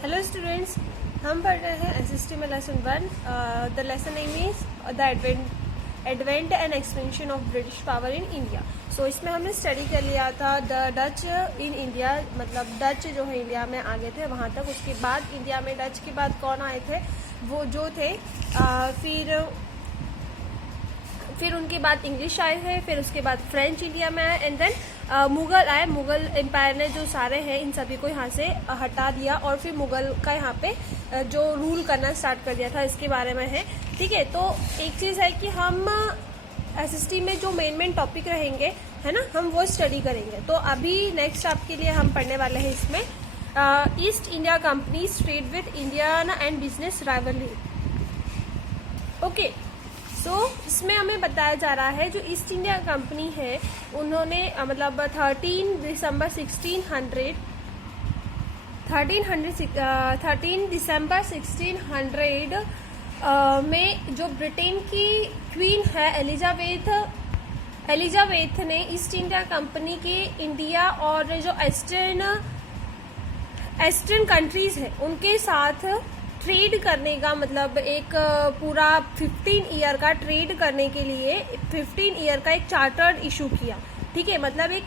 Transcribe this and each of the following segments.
Hello students, हम पढ़ रहे हैं एसएसटी में lesson 1। The lesson name is the advent and expansion of British power in India. So इसमें हमने स्टडी कर लिया था द डच इन इंडिया, मतलब डच जो है इंडिया में आ गए थे वहाँ तक। उसके बाद इंडिया में डच के बाद कौन आए थे, वो जो थे फिर उनके बाद इंग्लिश आए थे, फिर उसके बाद फ्रेंच इंडिया में आए, एंड देन मुगल आए। मुगल एम्पायर ने जो सारे हैं इन सभी को यहाँ से हटा दिया और फिर मुगल का यहाँ पे जो रूल करना स्टार्ट कर दिया था, इसके बारे में है। ठीक है, तो एक चीज़ है कि हम एसएसटी में जो मेन टॉपिक रहेंगे है ना, हम वो स्टडी करेंगे। तो अभी नेक्स्ट आपके लिए हम पढ़ने वाले हैं इसमें East India company trade with India and business rivalry. Okay, so इसमें हमें बताया जा रहा है जो ईस्ट इंडिया कंपनी है उन्होंने मतलब 13 दिसंबर 1600 में जो ब्रिटेन की क्वीन है एलिजाबेथ ने ईस्ट इंडिया कंपनी के इंडिया और जो ईस्टर्न कंट्रीज है उनके साथ ट्रेड करने का, मतलब एक पूरा 15 ईयर का ट्रेड करने के लिए 15 ईयर का एक चार्टर्ड इशू किया। ठीक है, मतलब एक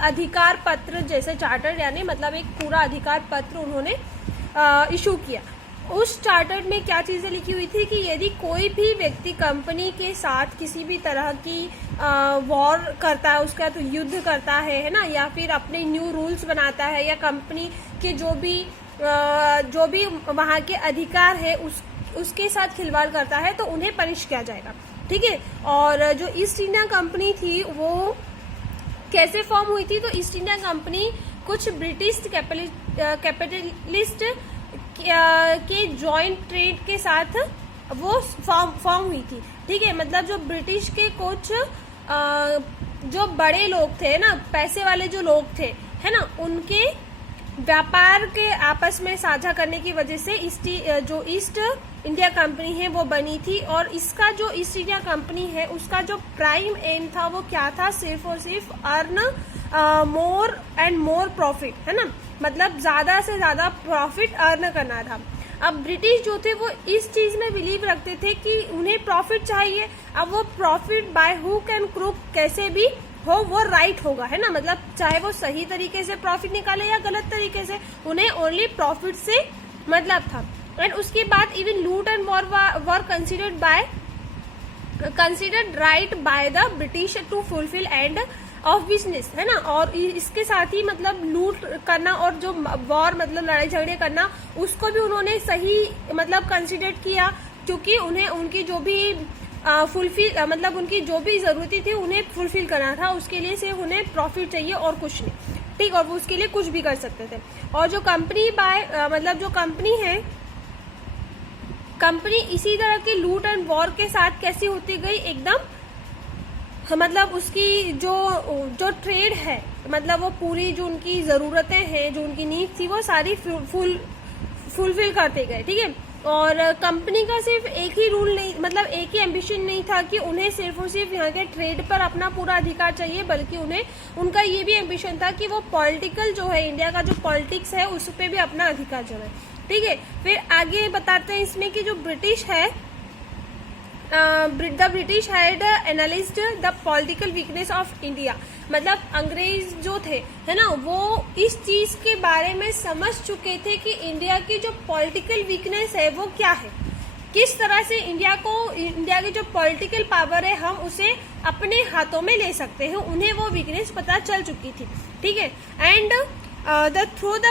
अधिकार पत्र जैसे चार्टर्ड, यानी मतलब एक पूरा अधिकार पत्र उन्होंने इशू किया। उस चार्टर्ड में क्या चीजें लिखी हुई थी कि यदि कोई भी व्यक्ति कंपनी के साथ किसी भी तरह की वॉर करता है, उसका तो युद्ध करता है ना, या फिर अपने न्यू रूल्स बनाता है, या कंपनी के जो भी वहाँ के अधिकार है उसके साथ खिलवाड़ करता है, तो उन्हें पनिश किया जाएगा। ठीक है, और जो ईस्ट इंडिया कंपनी थी वो कैसे फॉर्म हुई थी, तो ईस्ट इंडिया कंपनी कुछ ब्रिटिश कैपिटलिस्ट के जॉइंट ट्रेड के साथ वो फॉर्म हुई थी। ठीक है, मतलब जो ब्रिटिश के कुछ जो बड़े लोग थे ना, पैसे वाले जो लोग थे है ना, उनके व्यापार के आपस में साझा करने की वजह से जो ईस्ट इंडिया कंपनी है वो बनी थी। और इसका जो ईस्ट इंडिया कंपनी है उसका जो प्राइम एम था वो क्या था, सिर्फ और सिर्फ earn more and more profit, है ना, मतलब ज्यादा से ज्यादा प्रॉफिट अर्न करना था। अब ब्रिटिश जो थे वो इस चीज में बिलीव रखते थे कि उन्हें प्रॉफिट चाहिए। अब वो profit by hook and crook कैसे भी हो वो राइट होगा, है ना, मतलब चाहे वो सही तरीके से प्रॉफिट निकाले या गलत तरीके से, उन्हें ओनली प्रॉफिट से मतलब था। एंड उसके बाद even loot and war considered right by the British to fulfil end of business, है ना। और इसके साथ ही मतलब लूट करना और जो वॉर मतलब लड़ाई झगड़े करना, उसको भी उन्होंने सही मतलब कंसिडर किया, क्योंकि उन्हें उनकी जो भी मतलब उनकी जो भी जरूरतें थी उन्हें फुलफिल करना था, उसके लिए सिर्फ उन्हें प्रॉफिट चाहिए और कुछ नहीं। ठीक, और वो उसके लिए कुछ भी कर सकते थे। और जो कंपनी मतलब जो कंपनी है, कंपनी इसी तरह की लूट एंड वॉर के साथ कैसी होती गई एकदम, मतलब उसकी जो ट्रेड है, मतलब वो पूरी जो उनकी जरूरतें हैं, जो उनकी नीड थी, वो सारी फुलफिल करते गए। ठीक है, और कंपनी का सिर्फ एक ही रूल नहीं, मतलब एक ही एम्बिशन नहीं था कि उन्हें सिर्फ और सिर्फ यहाँ के ट्रेड पर अपना पूरा अधिकार चाहिए, बल्कि उनका ये भी एम्बिशन था कि वो पॉलिटिकल जो है, इंडिया का जो पॉलिटिक्स है उस पर भी अपना अधिकार जमाए। ठीक है, फिर आगे बताते हैं इसमें कि जो ब्रिटिश है, the British had analysed the political weakness of India, मतलब अंग्रेज जो थे है ना, वो इस चीज के बारे में समझ चुके थे कि इंडिया की जो पॉलिटिकल वीकनेस है वो क्या है, किस तरह से इंडिया की जो पॉलिटिकल पावर है हम उसे अपने हाथों में ले सकते हैं, उन्हें वो वीकनेस पता चल चुकी थी। ठीक है, and through the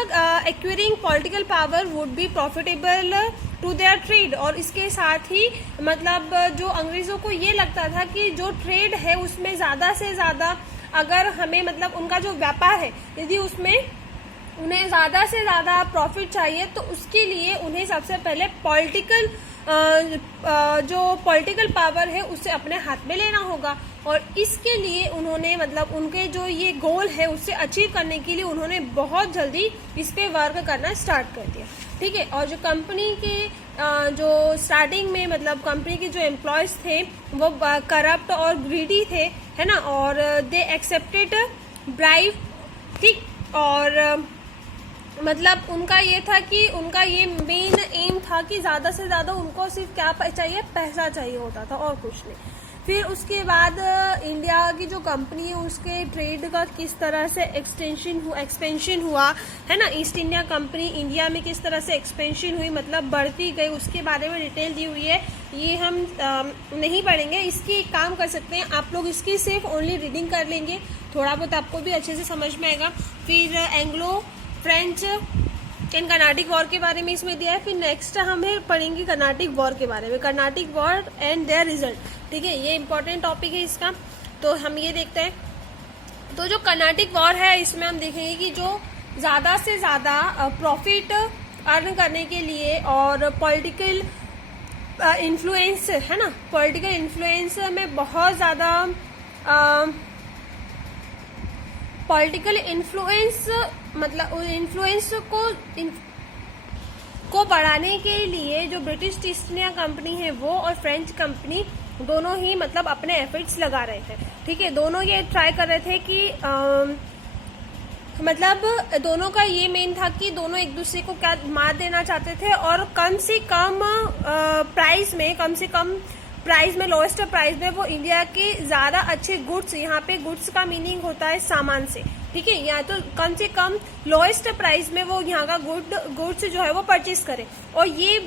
acquiring political power would be profitable to their trade. और इसके साथ ही मतलब जो अंग्रेजों को ये लगता था कि जो ट्रेड है उसमें ज्यादा से ज्यादा अगर हमें मतलब उनका जो व्यापार है, यदि उसमें उन्हें ज्यादा से ज्यादा प्रॉफिट चाहिए, तो उसके लिए उन्हें सबसे पहले जो पॉलिटिकल पावर है उसे अपने हाथ में लेना होगा। और इसके लिए उन्होंने मतलब उनके जो ये गोल है उसे अचीव करने के लिए उन्होंने बहुत जल्दी इस पे वर्क करना स्टार्ट कर दिया। ठीक है, और जो कंपनी के जो स्टार्टिंग में मतलब कंपनी के जो एम्प्लॉयज थे वो करप्ट और ग्रीडी थे, है ना, और दे एक्सेप्टेड ब्राइब। ठीक, और मतलब उनका ये था कि उनका ये मेन एम था कि ज़्यादा से ज़्यादा उनको सिर्फ क्या चाहिए, पैसा चाहिए होता था और कुछ नहीं। फिर उसके बाद इंडिया की जो कंपनी है उसके ट्रेड का किस तरह से एक्सपेंशन हुआ है ना, ईस्ट इंडिया कंपनी इंडिया में किस तरह से एक्सपेंशन हुई, मतलब बढ़ती गई, उसके बारे में डिटेल दी हुई है। ये हम नहीं पढ़ेंगे, इसकी एक काम कर सकते हैं आप लोग, इसकी सिर्फ ओनली रीडिंग कर लेंगे, थोड़ा बहुत आपको भी अच्छे से समझ में आएगा। फिर Anglo French and Carnatic war के बारे में इसमें दिया है। फिर नेक्स्ट हमें पढ़ेंगे कर्नाटिक वॉर के बारे में, Carnatic war and there result, ठीक है, ये इंपॉर्टेंट टॉपिक है इसका, तो हम ये देखते हैं। तो जो कर्नाटिक वॉर है इसमें हम देखेंगे कि जो ज़्यादा से ज़्यादा प्रॉफिट अर्न करने के लिए और पॉलिटिकल इन्फ्लुएंस है ना, पॉलिटिकल इन्फ्लुएंस में बहुत ज़्यादा पॉलिटिकल इन्फ्लुएंस मतलब इन्फ्लुएंस को बढ़ाने के लिए जो ब्रिटिश ईस्ट इंडिया कंपनी है वो और फ्रेंच कंपनी दोनों ही मतलब अपने एफर्ट्स लगा रहे थे, ठीक है। दोनों ये ट्राई कर रहे थे कि मतलब दोनों का ये मेन था कि दोनों एक दूसरे को क्या मार देना चाहते थे और कम से कम प्राइस में लोएस्ट प्राइस में वो इंडिया के ज्यादा अच्छे गुड्स, यहाँ पे गुड्स का मीनिंग होता है सामान से, ठीक है, या तो कम से कम लोएस्ट प्राइस में वो यहाँ का गुड्स जो है वो परचेज करे। और ये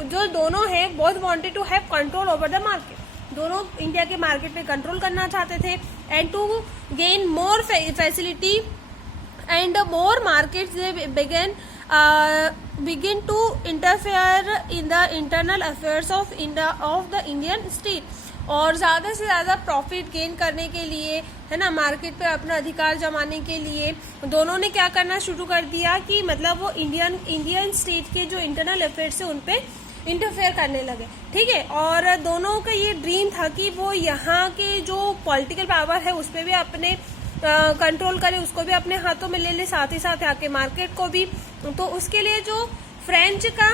जो दोनों है both wanted to have control over the market, दोनों इंडिया के मार्केट पे कंट्रोल करना चाहते थे and to gain more facility and more markets they begin to interfere in the internal affairs of the Indian state। और ज़्यादा से ज़्यादा प्रॉफिट गेन करने के लिए है ना, मार्केट पे अपना अधिकार जमाने के लिए दोनों ने क्या करना शुरू कर दिया कि मतलब वो इंडियन स्टेट के जो इंटरनल अफेयर्स है उन पे इंटरफेयर करने लगे, ठीक है। और दोनों का ये ड्रीम था कि वो यहाँ के जो पॉलिटिकल पावर है उस पर भी अपने कंट्रोल करे, उसको भी अपने हाथों में ले ले, साथ ही साथ आके मार्केट को भी। तो उसके लिए जो फ्रेंच का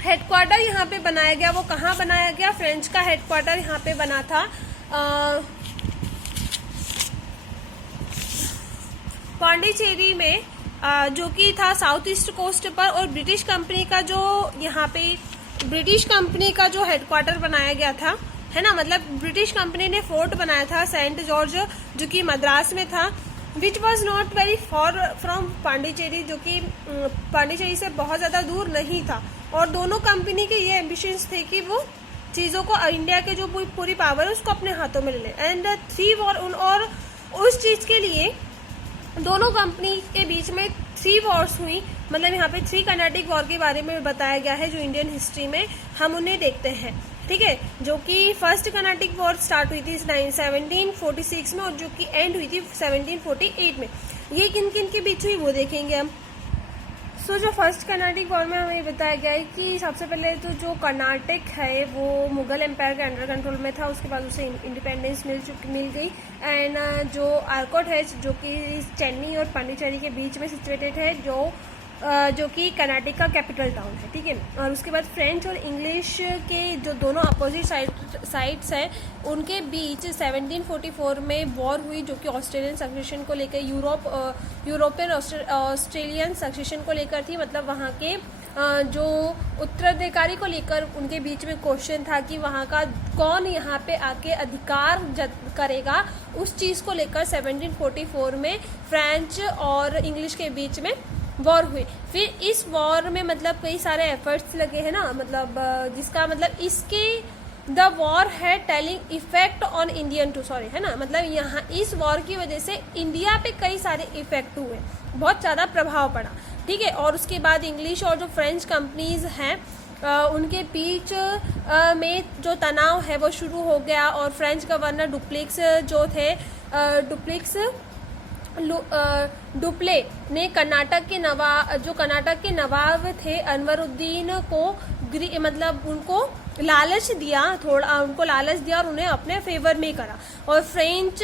हेडक्वार्टर यहाँ पे बनाया गया, वो कहाँ बनाया गया, फ्रेंच का हेडक्वार्टर यहाँ पे बना था पांडिचेरी में, जो कि था साउथ ईस्ट कोस्ट पर। और ब्रिटिश कंपनी का जो यहाँ पे ब्रिटिश कंपनी का जो हेडक्वार्टर बनाया गया था है ना, मतलब ब्रिटिश कंपनी ने फोर्ट बनाया था सेंट जॉर्ज जो कि मद्रास में था, which was not very for from Pondicherry, जो कि पांडिचेरी से बहुत ज़्यादा दूर नहीं था। और दोनों कंपनी के ये एम्बिशंस थे कि वो चीज़ों को इंडिया के जो पूरी पावर है उसको अपने हाथों में ले लें। एंड और उस चीज़ के लिए दोनों कंपनी के बीच में 3 वॉर्स हुई, मतलब यहाँ पे 3 कर्नाटिक वॉर के बारे में बताया गया है जो इंडियन हिस्ट्री में, हम उन्हें देखते हैं, ठीक है। जो कि फर्स्ट कर्नाटिक वॉर स्टार्ट हुई थी 1746 में और जो कि एंड हुई थी 1748 में। ये किन किन के बीच हुई वो देखेंगे हम। सो जो फर्स्ट कर्नाटिक वॉर में हमें बताया गया है कि सबसे पहले तो जो कर्नाटक है वो मुगल एम्पायर के अंडर कंट्रोल में था, उसके बाद उसे इंडिपेंडेंस मिल गई। एंड जो आर्कोट है जो कि चेन्नई और पांडिचेरी के बीच में सिचुएटेड है, जो कि कर्नाटक का कैपिटल टाउन है, ठीक है। और उसके बाद फ्रेंच और इंग्लिश के जो दोनों अपोजिट साइड्स हैं उनके बीच 1744 में वॉर हुई, जो कि ऑस्ट्रेलियन सक्सेशन को लेकर यूरोपियन ऑस्ट्रेलियन सक्सेशन को लेकर थी, मतलब वहाँ के जो उत्तराधिकारी को लेकर उनके बीच में क्वेश्चन था कि वहाँ का कौन यहाँ पे आके अधिकार करेगा, उस चीज़ को लेकर 1744 में फ्रेंच और इंग्लिश के बीच में वॉर हुई। फिर इस वॉर में मतलब कई सारे एफर्ट्स लगे हैं ना, मतलब जिसका मतलब इसके द वॉर है telling effect on Indian too, sorry है ना, मतलब यहाँ इस वॉर की वजह से इंडिया पे कई सारे इफेक्ट हुए, बहुत ज़्यादा प्रभाव पड़ा, ठीक है। और उसके बाद इंग्लिश और जो फ्रेंच कंपनीज हैं उनके बीच में जो तनाव है वो शुरू हो गया। और फ्रेंच गवर्नर डुप्ले ने कर्नाटक के नवाब थे अनवरुद्दीन को मतलब उनको लालच दिया और उन्हें अपने फेवर में करा। और French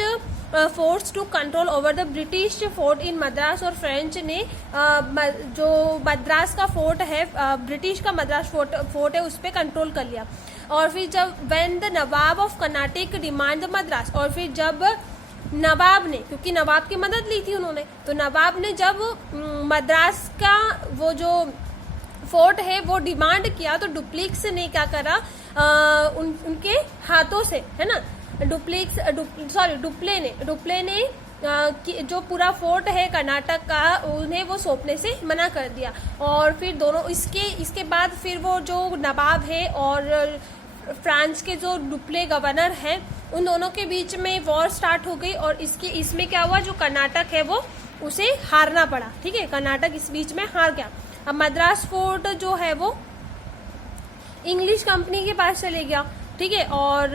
force to control over the British fort in Madras, और फ्रेंच ने जो मद्रास का फोर्ट है, ब्रिटिश का मद्रास फोर्ट है, उस पर कंट्रोल कर लिया। और फिर जब when the Nawab of Karnataka demand the Madras, और फिर जब नवाब ने, क्योंकि नवाब की मदद ली थी उन्होंने, तो नवाब ने जब मद्रास का वो जो फोर्ट है वो डिमांड किया, तो डुप्लेक्स ने क्या करा, उनके हाथों से, है ना, डुप्ले ने जो पूरा फोर्ट है कर्नाटक का, उन्हें वो सौंपने से मना कर दिया। और फिर दोनों इसके बाद फिर वो जो नवाब है और फ्रांस के जो डुप्ले गवर्नर हैं, उन दोनों के बीच में वॉर स्टार्ट हो गई। और इसमें क्या हुआ, जो कर्नाटक है वो उसे हारना पड़ा। ठीक है, कर्नाटक इस बीच में हार गया। अब मद्रास फोर्ट जो है वो इंग्लिश कंपनी के पास चले गया। ठीक है, और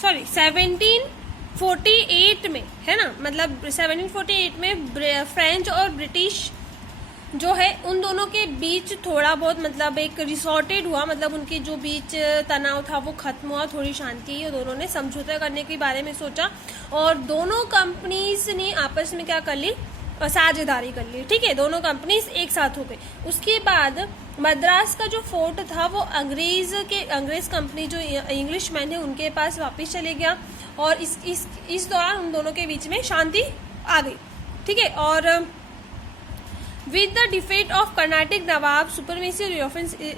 1748 में, है ना, मतलब 1748 में फ्रेंच और ब्रिटिश जो है उन दोनों के बीच थोड़ा बहुत मतलब एक रिसॉर्टेड हुआ, मतलब उनके जो बीच तनाव था वो खत्म हुआ, थोड़ी शांति, और दोनों ने समझौता करने के बारे में सोचा और दोनों कंपनीज ने आपस में क्या कर ली, साझेदारी कर ली। ठीक है, दोनों कंपनीज एक साथ हो गई। उसके बाद मद्रास का जो फोर्ट था वो अंग्रेज कंपनी जो इंग्लिश मैन है उनके पास वापस चले गया और इस दौरान उन दोनों के बीच में शांति आ गई। ठीक है, और with the defeat of Carnatic Nawab, supremacy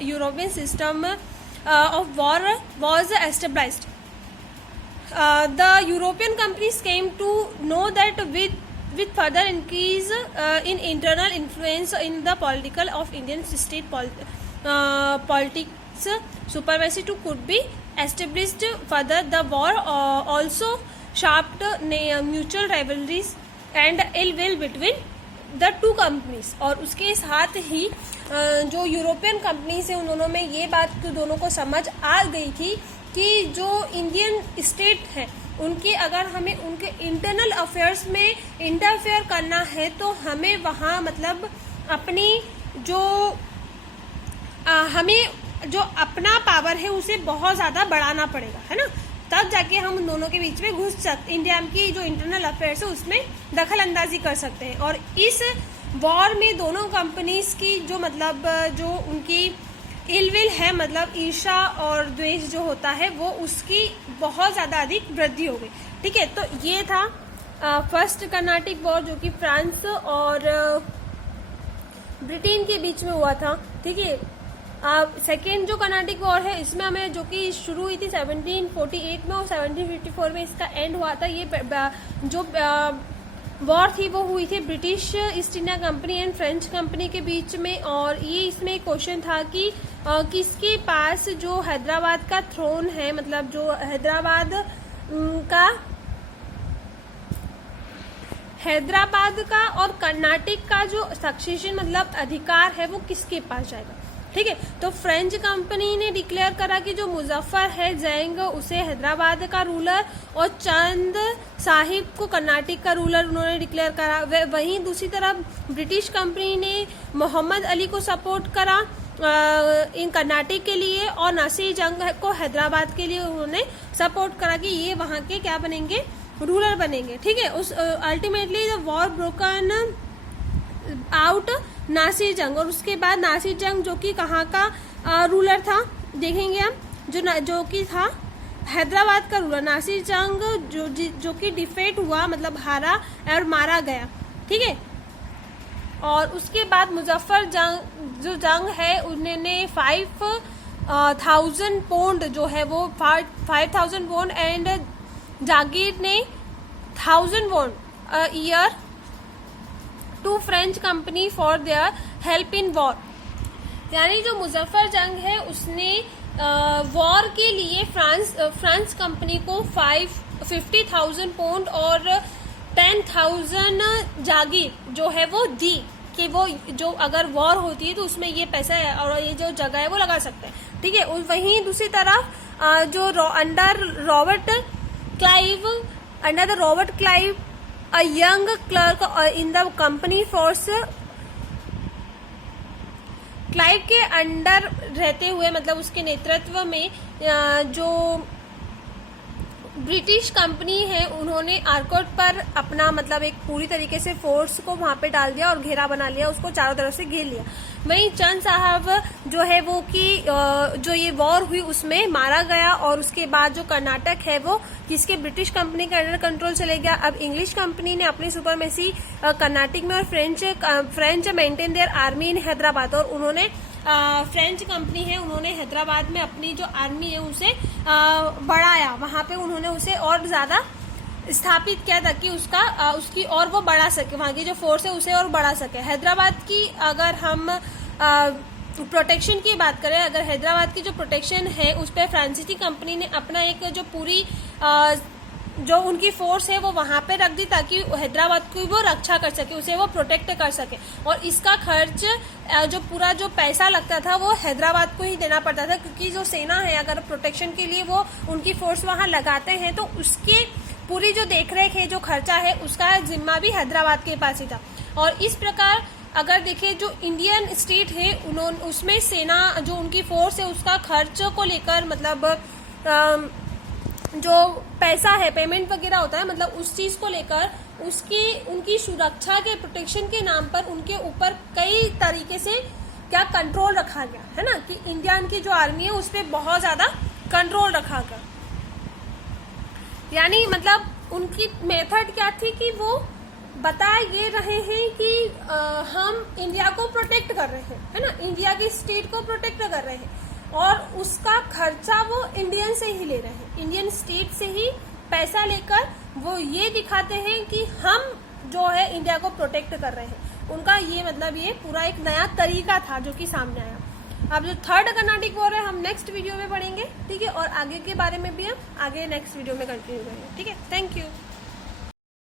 European system of war was established. The European companies came to know that with further increase in internal influence in the political of Indian state politics, supremacy too could be established. Further, the war also sharpened mutual rivalries and ill will between the two companies. और उसके साथ ही जो European companies है उन दोनों में ये बात तो दोनों को समझ आ गई थी कि जो इंडियन स्टेट है उनके अगर हमें उनके इंटरनल अफेयर्स में इंटरफेयर करना है तो हमें वहाँ मतलब अपनी जो हमें जो अपना पावर है उसे बहुत ज़्यादा बढ़ाना पड़ेगा, है ना, तब जाके हम उन दोनों के बीच में घुस सकते, इंडिया की जो इंटरनल अफेयर्स है उसमें दखल अंदाजी कर सकते हैं। और इस वॉर में दोनों कंपनीज की जो मतलब जो उनकी इलविल है, मतलब ईर्षा और द्वेष जो होता है वो उसकी बहुत ज़्यादा अधिक वृद्धि हो गई। ठीक है, तो ये था फर्स्ट कर्नाटिक वॉर जो कि फ्रांस और ब्रिटेन के बीच में हुआ था। ठीक है, सेकेंड जो कर्नाटिक वॉर है इसमें हमें जो कि शुरू हुई थी 1748 में और 1754 में इसका एंड हुआ था। ये जो वॉर थी वो हुई थी British east India company and French company के बीच में। और ये इसमें एक क्वेश्चन था कि किसके पास जो हैदराबाद का थ्रोन है, मतलब जो हैदराबाद का और कर्नाटक का जो सक्सेशन मतलब अधिकार है वो किसके पास जाएगा। ठीक है, तो फ्रेंच कंपनी ने डिक्लेयर करा कि जो मुजफ्फर है जैंग उसे हैदराबाद का रूलर और चंद साहिब को कर्नाटक का रूलर उन्होंने डिक्लेयर करा। वहीं दूसरी तरफ ब्रिटिश कंपनी ने मोहम्मद अली को सपोर्ट करा इन कर्नाटक के लिए और नासिर जंग को हैदराबाद के लिए उन्होंने सपोर्ट करा कि ये वहाँ के क्या बनेंगे, रूलर बनेंगे। ठीक है, उस ultimately the war broken out Nasir Jung. और उसके बाद नासिर जंग जो कि कहाँ का रूलर था देखेंगे हम, जो कि था हैदराबाद का रूलर। नासिर जंग जो कि डिफेट हुआ मतलब हारा और मारा गया। ठीक है, और उसके बाद मुजफ्फर जंग है उन्होंने 5000 पौंड जो है वो 5000 पौंड एंड जागीर ने 1000 pound year to French company for their help in war. यानी जो मुजफ्फर जंग है उसने वॉर के लिए फ्रांस कंपनी को 50,000 पौंड और 10,000 जागीर जो है वो दी कि वो जो अगर वॉर होती है तो उसमें ये पैसा और ये जो जगह है वो लगा सकते हैं। ठीक है, वहीं दूसरी तरफ जो under the Robert Clive a young clerk in the company force, Clive के अंडर रहते हुए मतलब उसके नेतृत्व में जो ब्रिटिश कंपनी है, उन्होंने आर्कोट पर अपना मतलब एक पूरी तरीके से फोर्स को वहां पे डाल दिया और घेरा बना लिया, उसको चारों तरफ से घेर लिया। वहीं चंद साहब जो है वो कि जो ये वॉर हुई उसमें मारा गया, और उसके बाद जो कर्नाटक है वो जिसके ब्रिटिश कंपनी के अंडर कंट्रोल चले गया। अब इंग्लिश कंपनी ने अपनी सुपरमेसी कर्नाटक में और फ्रेंच मेंटेन देयर आर्मी इन हैदराबाद, और उन्होंने फ्रेंच कंपनी है, उन्होंने हैदराबाद में अपनी जो आर्मी है उसे बढ़ाया, वहां पे उन्होंने उसे और ज्यादा स्थापित किया ताकि उसकी और वो बढ़ा सके, वहां की जो फोर्स है उसे और बढ़ा सके। हैदराबाद की अगर हम प्रोटेक्शन की बात करें, अगर हैदराबाद की जो प्रोटेक्शन है उस पर फ्रांसीसी कंपनी ने अपना एक जो पूरी जो उनकी फोर्स है वो वहां पे रख दी ताकि हैदराबाद की वो रक्षा कर सके, उसे वो प्रोटेक्ट कर सके। और इसका खर्च जो पूरा जो पैसा लगता था वो हैदराबाद को ही देना पड़ता था, क्योंकि जो सेना है अगर प्रोटेक्शन के लिए वो उनकी फोर्स वहां लगाते हैं तो उसके पूरी जो देखरेख है, जो खर्चा है, उसका जिम्मा भी हैदराबाद के पास ही था। और इस प्रकार अगर देखें जो इंडियन स्टेट है उसमें सेना जो उनकी फोर्स है उसका खर्च को लेकर मतलब जो पैसा है, पेमेंट वगैरह होता है, मतलब उस चीज को लेकर उनकी सुरक्षा के प्रोटेक्शन के नाम पर उनके ऊपर कई तरीके से क्या कंट्रोल रखा गया है ना, कि इंडियन की जो आर्मी है उस पर बहुत ज्यादा कंट्रोल रखा गया। यानी मतलब उनकी मेथड क्या थी कि वो बता ये रहे हैं कि हम इंडिया को प्रोटेक्ट कर रहे हैं, है ना, इंडिया की स्टेट को प्रोटेक्ट कर रहे हैं, और उसका खर्चा वो इंडियन से ही ले रहे हैं, इंडियन स्टेट से ही पैसा लेकर वो ये दिखाते हैं कि हम जो है इंडिया को प्रोटेक्ट कर रहे हैं। उनका ये मतलब ये पूरा एक नया तरीका था जो कि सामने आया। अब जो थर्ड कर्नाटिक वॉर है हम नेक्स्ट वीडियो में पढ़ेंगे, ठीक है, और आगे के बारे में भी हम आगे नेक्स्ट वीडियो में कंटिन्यू करेंगे, ठीक है। Thank you.